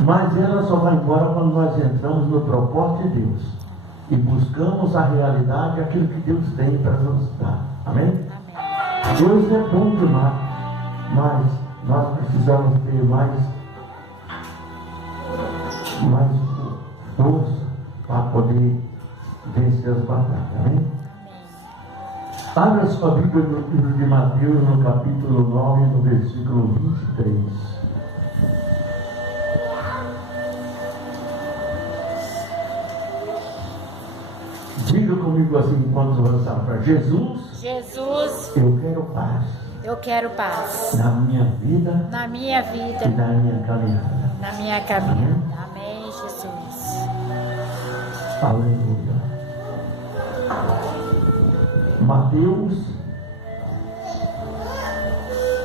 Mas ela só vai embora quando nós entramos no propósito de Deus e buscamos a realidade, aquilo que Deus tem para nos dar. Amém? Amém. Deus é bom demais, mas nós precisamos ter mais força para poder vencer as batalhas. Amém? Abra sua Bíblia no livro de Mateus, no capítulo 9, no versículo 23. Diga comigo assim, enquanto você fala: Jesus, eu quero paz. Eu quero paz na minha vida, na minha vida e na minha caminhada. Na minha caminhada. Amém, Jesus. Aleluia. Mateus,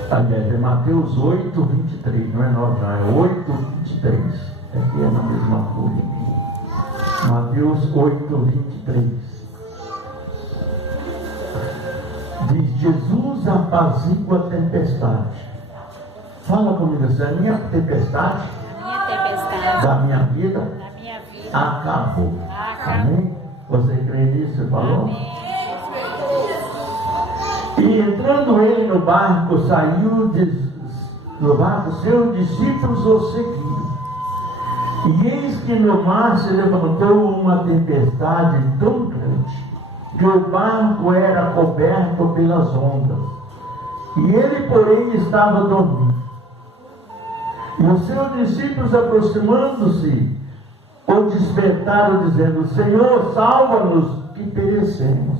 aliás, é Mateus 8, 23, não é 9, não, é 8, 23. Aqui é na mesma folha. Mateus 8, 23. Diz: Jesus apazigua a tempestade. Fala comigo assim: a minha tempestade, da minha vida, acabou. Amém? Você crê nisso? Você falou? Amém. E entrando ele no barco, saiu do barco, seus discípulos o seguiram. E eis que no mar se levantou uma tempestade tão grande, que o barco era coberto pelas ondas. E ele, porém, estava dormindo. E os seus discípulos, aproximando-se, o despertaram, dizendo: Senhor, salva-nos, que perecemos.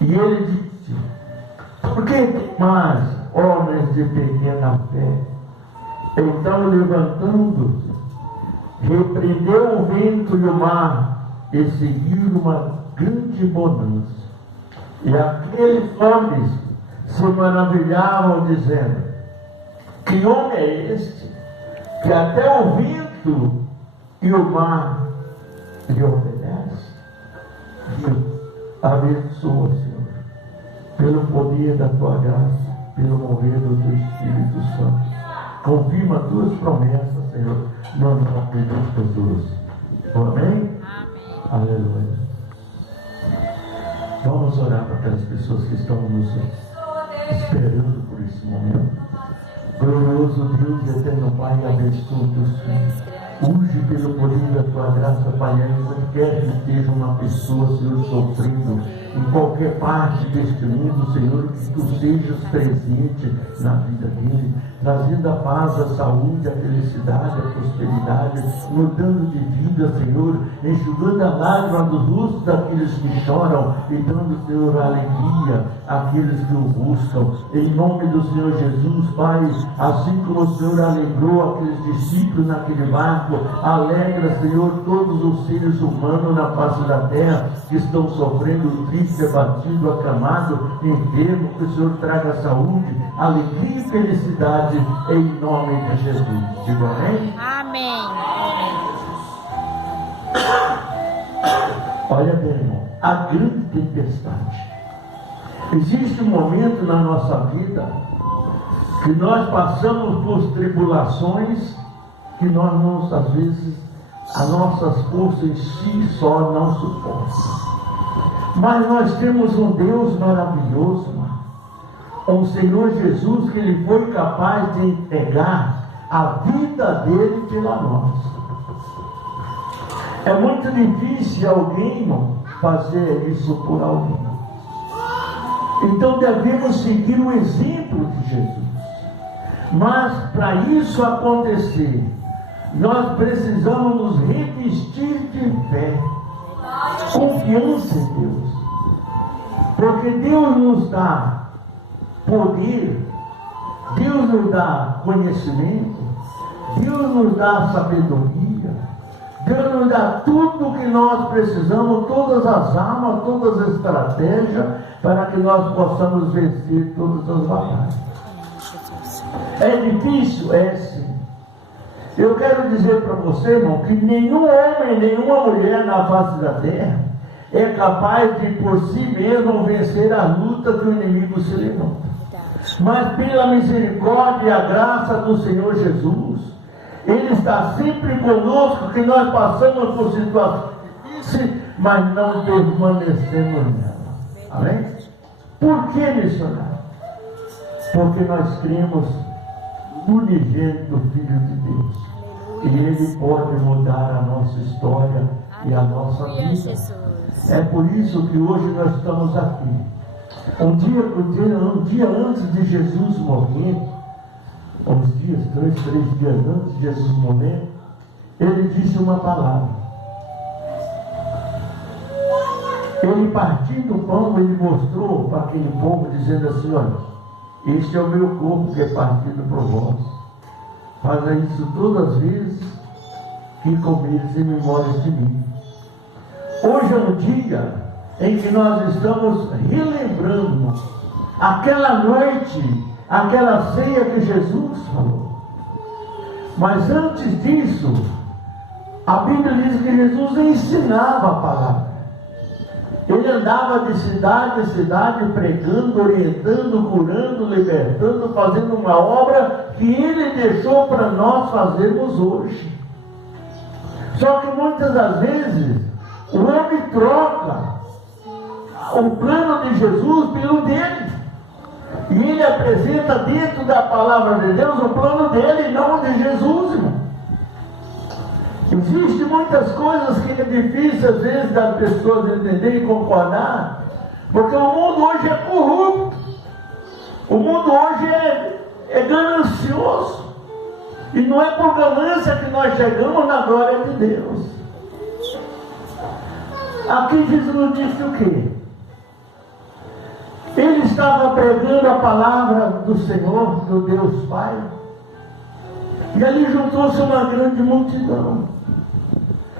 E ele disse: por que mais, homens de pequena fé? Então, levantando-se, repreendeu o vento e o mar, e seguiu uma grande bonança. E aqueles homens se maravilhavam, dizendo: que homem é este, que até o vento e o mar lhe obedecem? Deus abençoa, Senhor, pelo poder da tua graça, pelo mover do teu Espírito Santo. Confirma as tuas promessas, Senhor, no nome de Jesus. Amém? Amém. Aleluia. Vamos orar para aquelas pessoas que estão nos esperando por esse momento. Glorioso Deus e eterno Pai, abençoa os teus filhos. Unge pelo poder da tua graça, Pai, onde quer que esteja uma pessoa, Senhor, sofrendo, em qualquer parte deste mundo, Senhor, que tu sejas presente na vida dele, trazendo a paz, a saúde, a felicidade, a prosperidade, mudando de vida, Senhor, enxugando a lágrima dos rostos daqueles que choram e dando, Senhor, alegria àqueles que o buscam. Em nome do Senhor Jesus, Pai, assim como o Senhor alegrou aqueles discípulos naquele barco, alegra, Senhor, todos os seres humanos na face da terra que estão sofrendo, triste, abatido, acamado, enfermo. Que o Senhor traga saúde, alegria e felicidade em nome de Jesus. Digo amém? Amém. Olha bem, irmão, a grande tempestade. Existe um momento na nossa vida que nós passamos por tribulações que nós não, às vezes, as nossas forças em si só não suportam. Mas nós temos um Deus maravilhoso, um Senhor Jesus, que Ele foi capaz de entregar a vida dele pela nós. É muito difícil alguém, irmão, fazer isso por alguém. Então devemos seguir o exemplo de Jesus. Mas para isso acontecer, nós precisamos nos revestir de fé, confiança em Deus, porque Deus nos dá poder, Deus nos dá conhecimento, Deus nos dá sabedoria, Deus nos dá tudo o que nós precisamos, todas as armas, todas as estratégias, para que nós possamos vencer todas as batalhas. É difícil? É sim. Eu quero dizer para você, irmão, que nenhum homem, nenhuma mulher na face da terra é capaz de por si mesmo vencer a luta que o inimigo se levanta. Mas pela misericórdia e a graça do Senhor Jesus, Ele está sempre conosco, que nós passamos por situações difíceis, mas não permanecemos nela. Amém? Por que, missionário? Porque nós cremos no unigênito Filho de Deus. E Ele pode mudar a nossa história e a nossa vida. É por isso que hoje nós estamos aqui. Um dia antes de Jesus morrer, uns dias, 3 dias antes de Jesus morrer, Ele disse uma palavra. Ele, partindo o pão, Ele mostrou para aquele povo, dizendo assim: olha, este é o meu corpo que é partido por vós. Faça isso todas as vezes que comeres em memória de mim. Hoje é um dia em que nós estamos relembrando aquela noite, aquela ceia que Jesus falou. Mas antes disso, a Bíblia diz que Jesus ensinava a palavra. Ele andava de cidade em cidade pregando, orientando, curando, libertando, fazendo uma obra que Ele deixou para nós fazermos hoje. Só que muitas das vezes o homem troca o plano de Jesus pelo dele. E ele apresenta dentro da palavra de Deus o plano dele e não de Jesus, irmão. Existem muitas coisas que é difícil às vezes das pessoas entenderem e concordar, porque o mundo hoje é corrupto. O mundo hoje é ganancioso. E não é por ganância que nós chegamos na glória de Deus. Aqui Jesus disse o quê? Ele estava pregando a palavra do Senhor, do Deus Pai, e ali juntou-se uma grande multidão.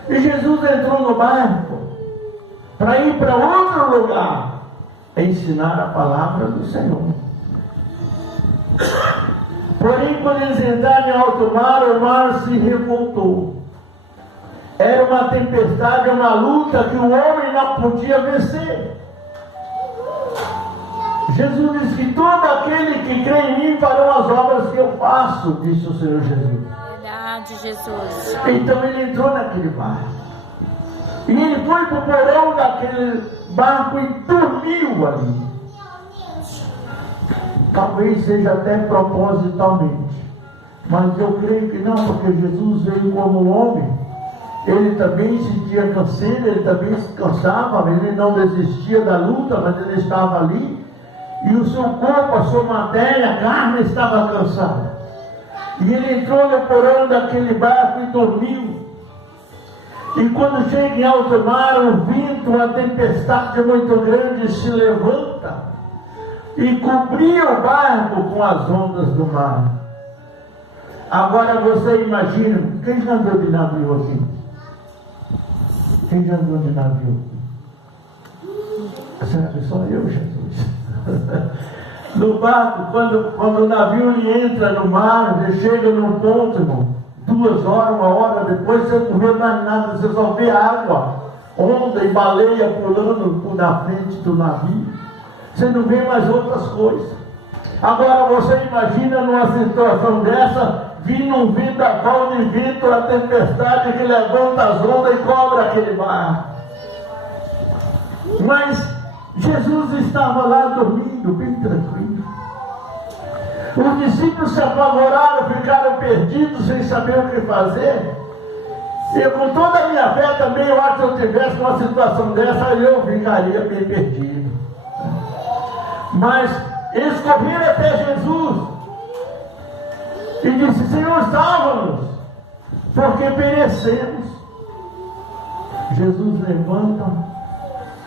E Jesus entrou no barco para ir para outro lugar, ensinar a palavra do Senhor. Porém, quando eles entraram em alto mar, o mar se revoltou. Era uma tempestade, uma luta que o homem não podia vencer. Jesus disse que todo aquele que crê em mim farão as obras que eu faço, disse o Senhor Jesus. Verdade, Jesus. Então ele entrou naquele barco. E ele foi para o porão daquele barco e dormiu ali. Talvez seja até propositalmente. Mas eu creio que não, porque Jesus veio como homem. Ele também sentia canseira, ele também se cansava, ele não desistia da luta, mas ele estava ali. E o seu corpo, a sua matéria, a carne estava cansada. E ele entrou no porão daquele barco e dormiu. E quando chega em alto mar, o vento, uma tempestade muito grande se levanta e cobria o barco com as ondas do mar. Agora você imagina, quem já andou de navio aqui? Quem já andou de navio? Será que só eu, Jesus? No barco, quando o navio ele entra no mar, ele chega num ponto, irmão, 2 horas, 1 hora depois, você não vê mais nada, você só vê água, onda e baleia pulando na frente do navio. Você não vê mais outras coisas. Agora você imagina numa situação dessa, vindo um vendaval de vento, a tempestade que levanta as ondas e cobra aquele mar. Mas Jesus estava lá dormindo, bem tranquilo. Os discípulos se apavoraram, ficaram perdidos, sem saber o que fazer. E com toda a minha fé também, eu acho que se eu tivesse uma situação dessa, eu ficaria bem perdido. Mas eles correram até Jesus e disse: Senhor, salva-nos, porque perecemos. Jesus levanta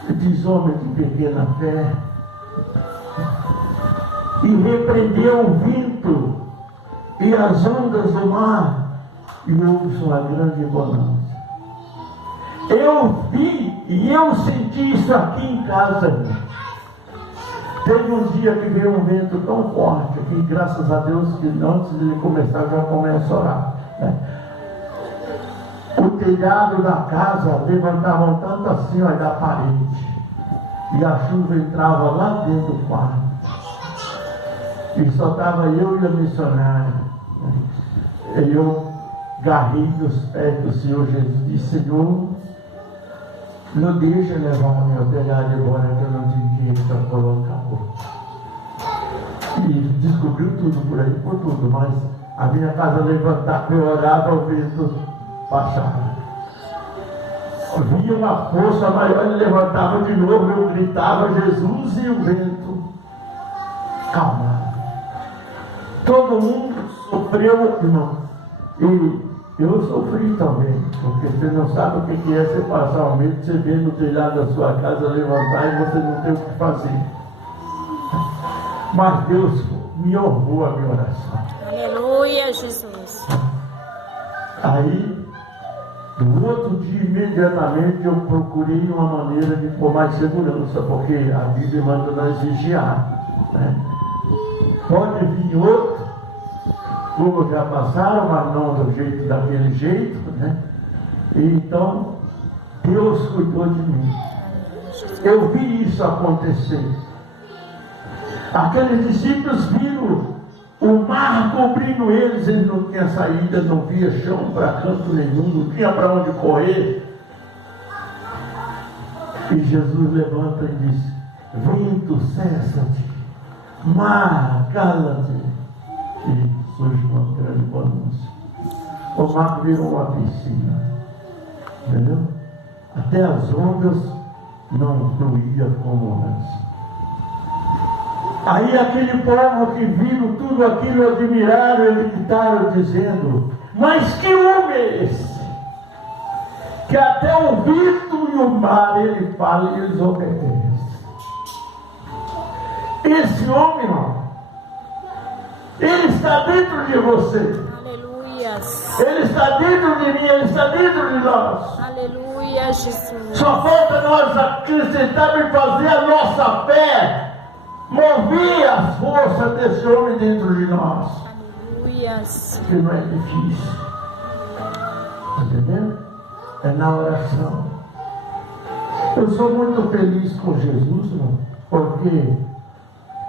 e diz: homem de pequena fé, e repreendeu o vento e as ondas do mar, e houve sua grande bonança. Eu vi e eu senti isso aqui em casa. Teve um dia que veio um vento tão forte que, graças a Deus, que antes de ele começar, já começa a orar, né? O telhado da casa levantavam tanto assim, olha, da parede, e a chuva entrava lá dentro do quarto. E só estava eu e a missionária. E eu garrei nos pés do Senhor Jesus e disse: Senhor, não deixa levar o meu telhado embora, que eu não tenho dinheiro para colocar. E descobriu tudo por aí, por tudo, mas a minha casa levantava, eu orava, o vento passava. Via uma força maior, ele levantava de novo, eu gritava Jesus e o vento calmava. Todo mundo sofreu, irmão. E eu sofri também, porque você não sabe o que é você passar um mês, você vê no telhado da sua casa levantar e você não tem o que fazer. Mas Deus me honrou a minha oração. Aleluia, Jesus. Aí, no outro dia, imediatamente, eu procurei uma maneira de pôr mais segurança, porque a Bíblia manda nós vigiar, né? Pode vir outro, como já passaram, mas não do jeito, daquele jeito, né? E então, Deus cuidou de mim. Eu vi isso acontecer. Aqueles discípulos viram o mar cobrindo eles não tinha saída, não via chão para canto nenhum, não tinha para onde correr. E Jesus levanta e diz: vento, cessa-te, mar, cala-te. E surge uma grande bonança. O mar virou uma piscina, entendeu? Até as ondas não fluíam como antes. Aí aquele povo que viram tudo aquilo, admiraram e gritaram dizendo: mas que homem é esse? Que até o vento e o mar ele fala e eles obedecem. Esse homem, irmão, ele está dentro de você. Aleluia. Ele está dentro de mim, ele está dentro de nós. Aleluia, Jesus. Só falta nós acrescentar e fazer a nossa fé mover as forças desse homem dentro de nós. Aleluia. Que não é difícil. Entendeu? É na oração. Eu sou muito feliz com Jesus, irmão, porque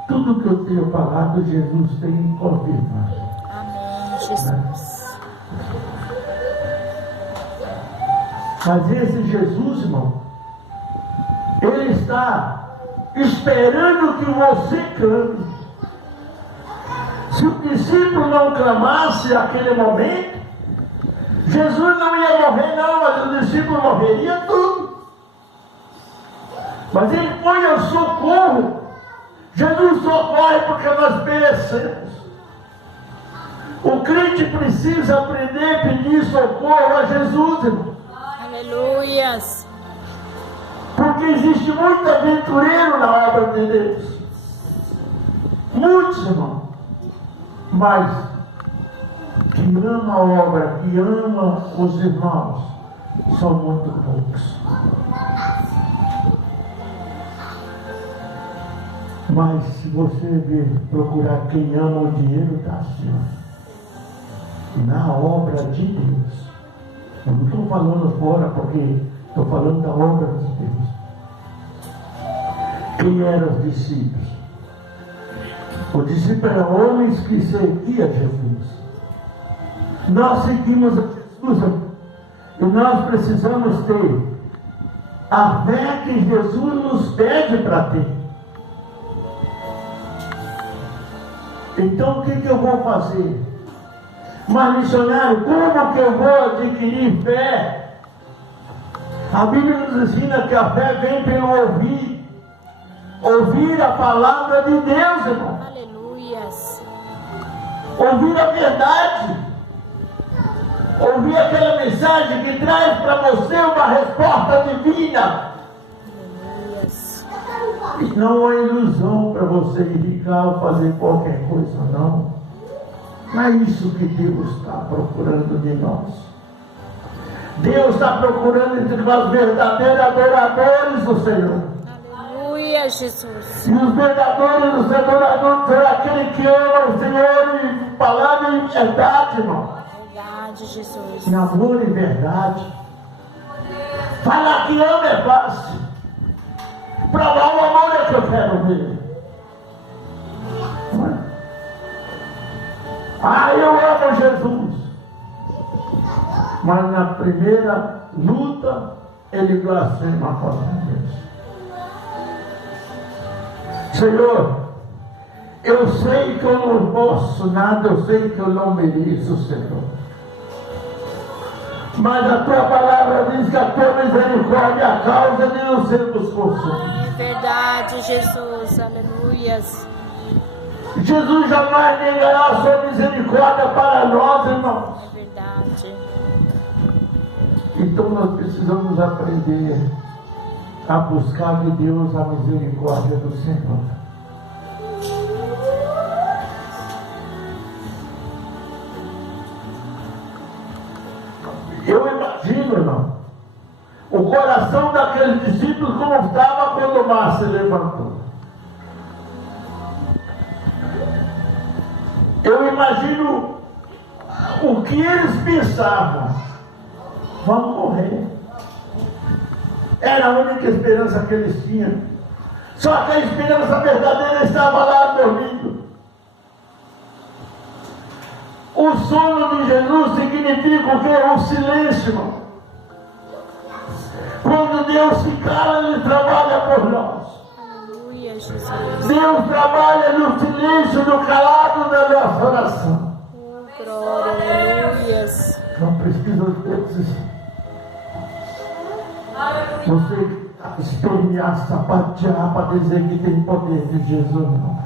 tudo que eu tenho falado, Jesus tem confirmado. Amém, Jesus. Mas esse Jesus, irmão, ele está esperando que você clame. Se o discípulo não clamasse naquele momento, Jesus não ia morrer não, mas o discípulo morreria tudo. Mas ele põe o socorro. Jesus socorre porque nós perecemos. O crente precisa aprender a pedir socorro a Jesus, irmão. Aleluia. Porque existe muito aventureiro na obra de Deus. Muitos, irmão. Mas que ama a obra, que ama os irmãos, são muito poucos. Mas se você ver, procurar quem ama o dinheiro, está assim, na obra de Deus. Eu não estou falando fora, porque estou falando da obra de Deus. Quem eram os discípulos? Os discípulos eram homens que seguiam Jesus. Nós seguimos a Jesus e nós precisamos ter a fé que Jesus nos pede para ter. Então o que eu vou fazer? Mas missionário, como que eu vou adquirir fé? A Bíblia nos ensina que a fé vem pelo ouvir. Ouvir a palavra de Deus, irmão. Aleluia. Ouvir a verdade. Ouvir aquela mensagem que traz para você uma resposta divina. Aleluia. E não é ilusão para você irritar ou fazer qualquer coisa, não. Não é isso que Deus está procurando de nós. Deus está procurando entre nós verdadeiros adoradores do Senhor. Aleluia, Jesus. E os verdadeiros adoradores serão aquele que ama o Senhor em palavra e verdade, irmão. Verdade, Jesus. Em amor e verdade. Falar que ama é fácil. Provar o amor é que eu quero ver. Não é? Ah, eu amo Jesus. Mas na primeira luta, ele blasfema contra Deus. Senhor, eu sei que eu não posso nada, eu sei que eu não mereço, Senhor. Mas a tua palavra diz que a tua misericórdia é a causa de não sermos consumidos. É verdade, Jesus. Aleluias. Jesus jamais negará a sua misericórdia para nós, irmãos. É verdade. Então nós precisamos aprender a buscar de Deus a misericórdia do Senhor. Eu imagino, irmão, o coração daqueles discípulos como estava quando o mar se levantou. Eu imagino o que eles pensavam. Vamos morrer. Era a única esperança que eles tinham. Só que a esperança verdadeira estava lá dormindo. O sono de Jesus significa o quê? O silêncio, irmão. Quando Deus se cala, Ele trabalha por nós. Aleluia, Jesus. Deus trabalha no silêncio, no calado da nossa oração. Oh, glória, aleluias. Não precisa você espernear, sapatear para dizer que tem poder de Jesus, não.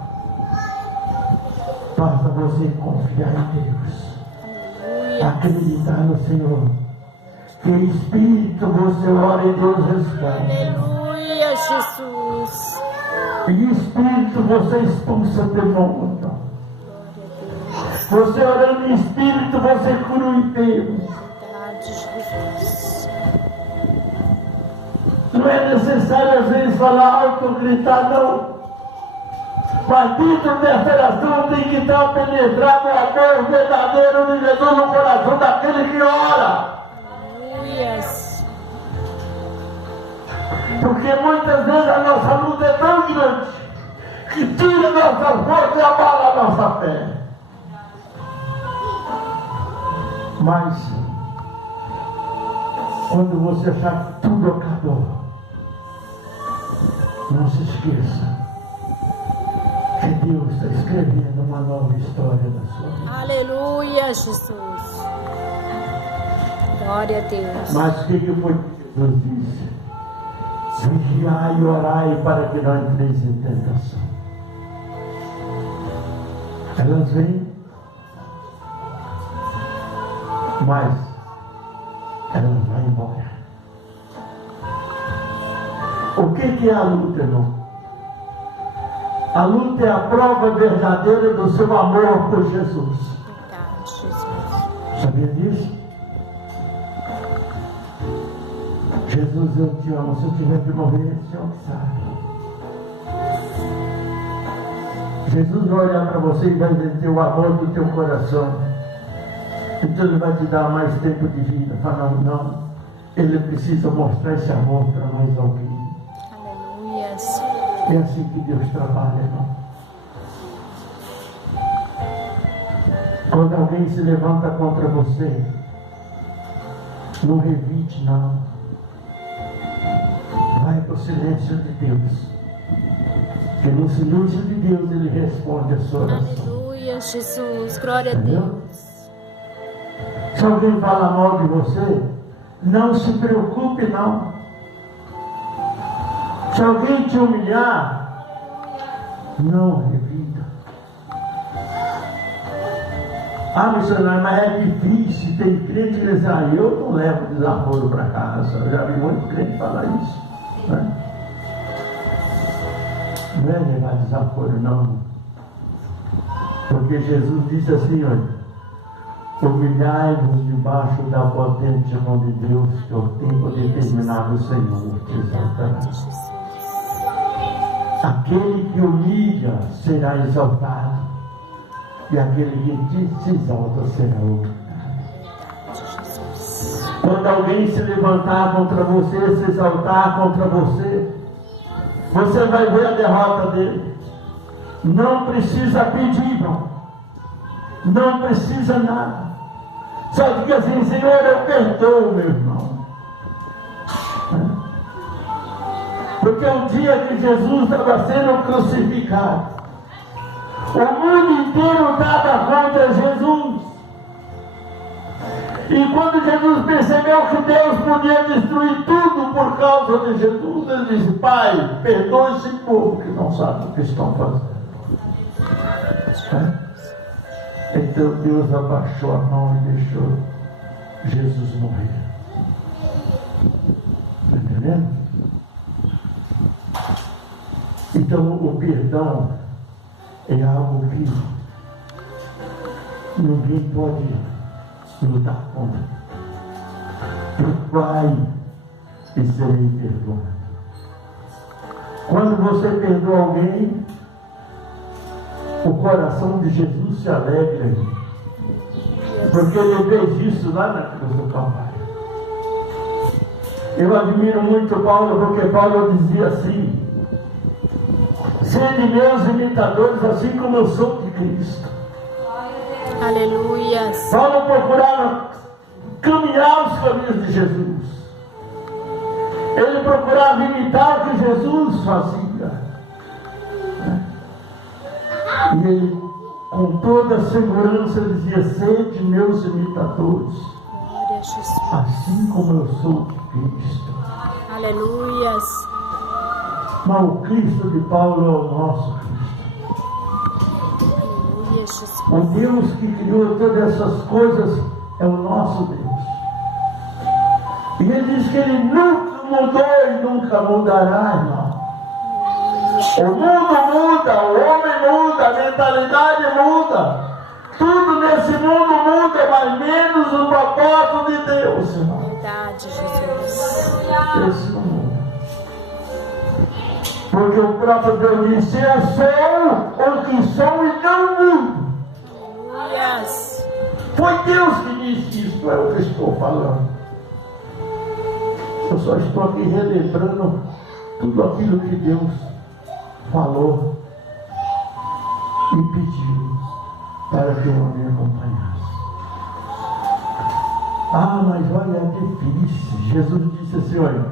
Basta você confiar em Deus. Aleluia. Acreditar no Senhor. Que Espírito você ora e Deus responde. Aleluia, Jesus. Em Espírito você expulsa demônio. Glória a Deus. Você orando em Espírito você cura o enfermo. Verdade, Jesus. Não é necessário às vezes falar alto, gritar, não. Mas dentro dessa oração tem que estar penetrado o amor verdadeiro de Jesus no coração daquele que ora. Aleluias. Porque muitas vezes a nossa luta é tão grande que tira nossa força e abala a nossa fé. Mas quando você achar que tudo acabou, não se esqueça que Deus está escrevendo uma nova história da sua vida. Aleluia, Jesus. Glória a Deus. Mas o que foi que Jesus disse? Vigiai e orai para que não entreis em tentação. Elas vêm, mas elas vão embora. O que é a luta, irmão? A luta é a prova verdadeira do seu amor por Jesus. Verdade, Jesus. Sabia disso? Jesus, eu te amo. Se eu tiver que morrer, o Senhor sabe. Jesus vai olhar para você e vai ver o amor do teu coração. Então Ele vai te dar mais tempo de vida. Fala, não. Ele precisa mostrar esse amor para mais alguém. Aleluias. É assim que Deus trabalha, irmão. Quando alguém se levanta contra você, não revide, não. Vai para o silêncio de Deus. Porque no silêncio de Deus Ele responde a sua oração. Aleluia, Jesus. Glória a Entendeu? Deus. Se alguém fala mal de você, não se preocupe, não. Se alguém te humilhar, não revida. Ah, missionário, mas é difícil. Tem crente que diz, eu não levo desaforo para casa. Eu já vi muito crente falar isso. Né? Não é levar desaforo, não. Porque Jesus disse assim, olha. Humilhai-vos debaixo da potente mão de Deus, que o tempo determinado o Senhor te exaltará. Aquele que humilha será exaltado, e aquele que se exalta será humilhado. Quando alguém se levantar contra você, se exaltar contra você, você vai ver a derrota dele. Não precisa pedir, não. Não precisa nada. Só diga assim: Senhor, eu perdoo, meu irmão. Porque o dia que Jesus estava sendo crucificado, o mundo inteiro estava contra Jesus. E quando Jesus percebeu que Deus podia destruir tudo por causa de Jesus, ele disse: Pai, perdoe esse povo que não sabe o que estão fazendo. Então Deus abaixou a mão e deixou Jesus morrer. Está entendendo? Então o perdão é algo que ninguém pode lutar contra. Perdoai e serei perdoado. Quando você perdoa alguém, o coração de Jesus se alegra, porque ele fez isso lá na cruz do Calvário. Eu admiro muito Paulo, porque Paulo dizia assim: sede meus imitadores, assim como eu sou de Cristo. Aleluia. Paulo procurava caminhar os caminhos de Jesus. Ele procurava imitar o que Jesus fazia. E ele, com toda a segurança, dizia: sede meus imitadores, assim como eu sou de Cristo. Aleluia. Mas o Cristo de Paulo é o nosso Cristo. O Deus que criou todas essas coisas é o nosso Deus. E ele diz que ele nunca mudou e nunca mudará, irmão. O mundo muda, o homem muda, a mentalidade muda. Tudo nesse mundo muda, mas menos o propósito de Deus, irmão. Verdade, Jesus. Esse não muda. Porque o próprio Deus disse: eu sou o que sou e não mudo. Yes. Foi Deus que disse isso, é o que estou falando. Eu só estou aqui relembrando tudo aquilo que Deus falou e pediu para que eu me acompanhasse. Ah, mas olha, é difícil. Jesus disse assim: olha,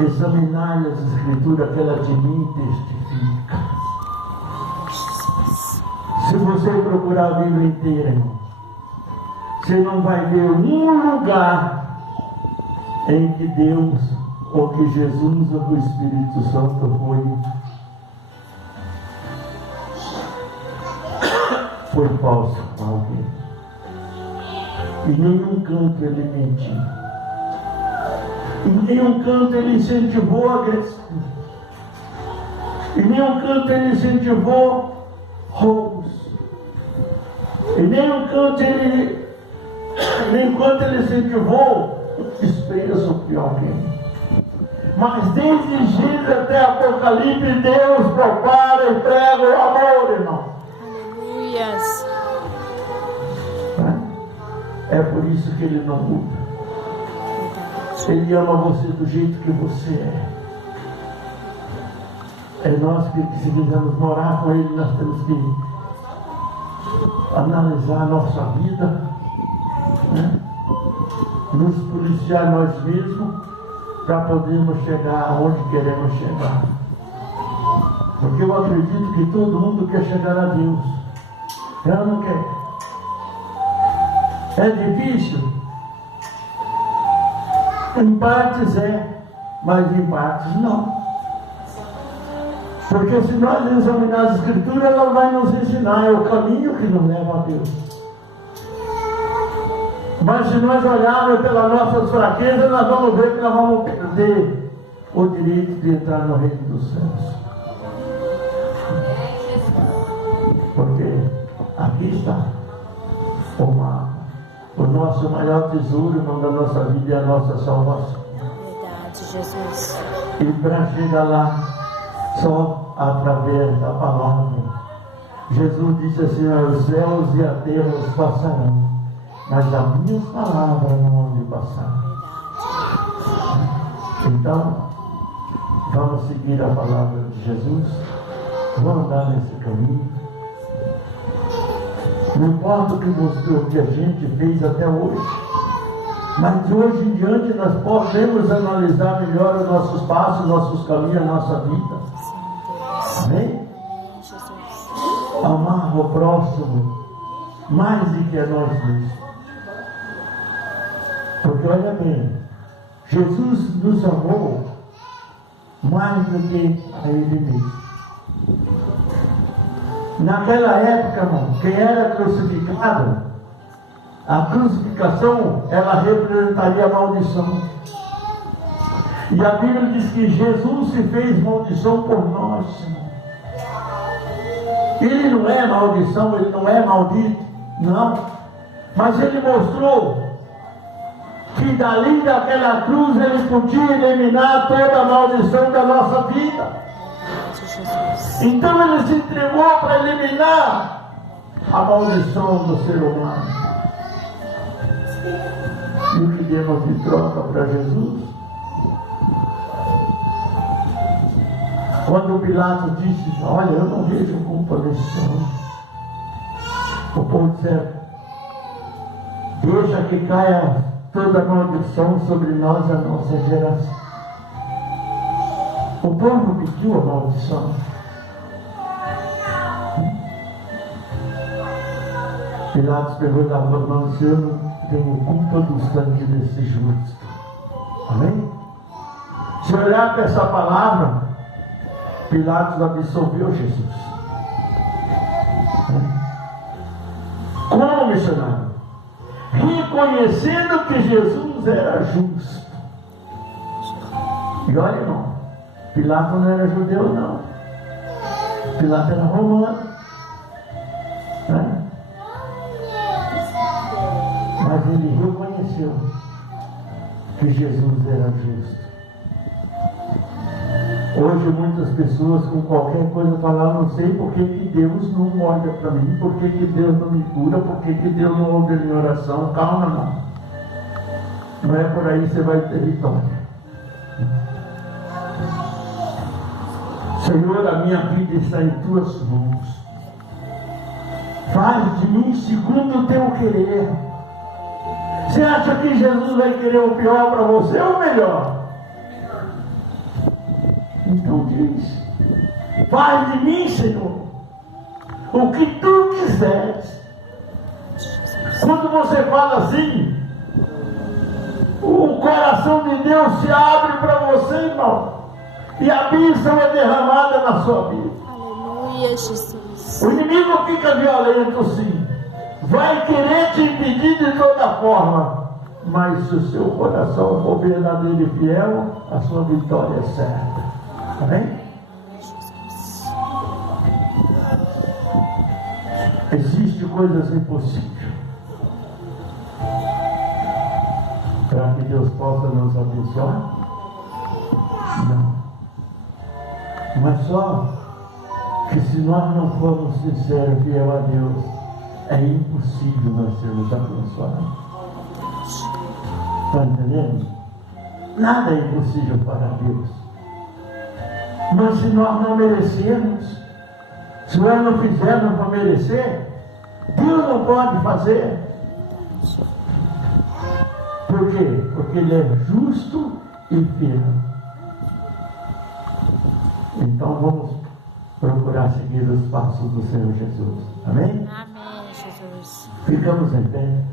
examinai as Escrituras, que ela de mim testifica. Se você procurar a Bíblia inteira, irmão, você não vai ver um lugar em que Deus, ou que Jesus, ou que o Espírito Santo foi falso com alguém. Em nenhum canto ele mentiu. Em nenhum canto ele incentivou a agressão. Em nenhum canto ele incentivou roubos. Em nenhum canto ele, nem quanto ele incentivou desprezo de alguém. Mas desde Gênesis até Apocalipse, Deus propaga e prega o amor, irmão. Aleluia. É por isso que ele não muda. Ele ama você do jeito que você é. É nós que, se quisermos morar com ele, nós temos que analisar a nossa vida, né? Nos policiar nós mesmos, para podermos chegar aonde queremos chegar. Porque eu acredito que todo mundo quer chegar a Deus. Ela não quer. É difícil? Em partes é, mas em partes não. Porque se nós examinarmos as Escrituras, ela vai nos ensinar, é o caminho que nos leva a Deus. Mas se nós olharmos pelas nossas fraquezas, nós vamos ver que nós vamos perder o direito de entrar no reino dos céus. Porque aqui está o nosso maior tesouro, irmão, da nossa vida é a nossa salvação. Verdade, Jesus. E para chegar lá, só através da palavra. Jesus disse assim: os céus e a terra passarão, mas as minhas palavras não vão me passar. Então, vamos seguir a palavra de Jesus, vamos andar nesse caminho. Não importa o que a gente fez até hoje. Mas de hoje em diante nós podemos analisar melhor os nossos passos, nossos caminhos, a nossa vida. Amém? Amar o próximo mais do que a nós mesmos. Porque olha bem, Jesus nos amou mais do que a Ele mesmo. Naquela época, irmão, quem era crucificado, a crucificação, ela representaria a maldição. E a Bíblia diz que Jesus se fez maldição por nós. Ele não é maldição, ele não é maldito, não. Mas ele mostrou que dali daquela cruz ele podia eliminar toda a maldição da nossa vida. Então ele se entregou para eliminar a maldição do ser humano. E o que demos de troca para Jesus? Quando Pilatos disse: olha, eu não vejo culpa desse homem, o povo disse: deixa que caia toda a maldição sobre nós, a nossa geração. O povo pediu a maldição. Pilatos pegou na mão e disse: eu não tenho culpa do sangue desse justo. Amém? Se olhar para essa palavra, Pilatos absolveu Jesus. Como missionário? Reconhecendo que Jesus era justo. E olha, irmão, Pilatos não era judeu, não. Pilatos era romano. Mas ele reconheceu que Jesus era justo. Hoje muitas pessoas com qualquer coisa falam: não sei por que Deus não olha para mim, por que Deus não me cura, por que Deus não ouve a minha oração. Calma, não. Não é por aí que você vai ter vitória. Senhor, a minha vida está em tuas mãos. Faz de mim segundo o teu querer. Você acha que Jesus vai querer o pior para você ou o melhor? Então diz: faz de mim, Senhor, o que tu quiseres. Quando você fala assim, o coração de Deus se abre para você, irmão, e a bênção é derramada na sua vida. Aleluia, Jesus. O inimigo fica violento, sim, vai querer te impedir de toda forma, mas se o seu coração for verdadeiro e fiel, a sua vitória é certa. Amém? Existem coisas impossíveis para que Deus possa nos abençoar? Não. Mas só que se nós não formos sinceros e fiel a Deus, é impossível nós sermos abençoados. Está entendendo? Nada é impossível para Deus. Mas se nós não merecermos, se nós não fizermos para merecer, Deus não pode fazer. Por quê? Porque Ele é justo e fiel. Então vamos procurar seguir os passos do Senhor Jesus. Amém? Amém, Jesus. Ficamos em pé.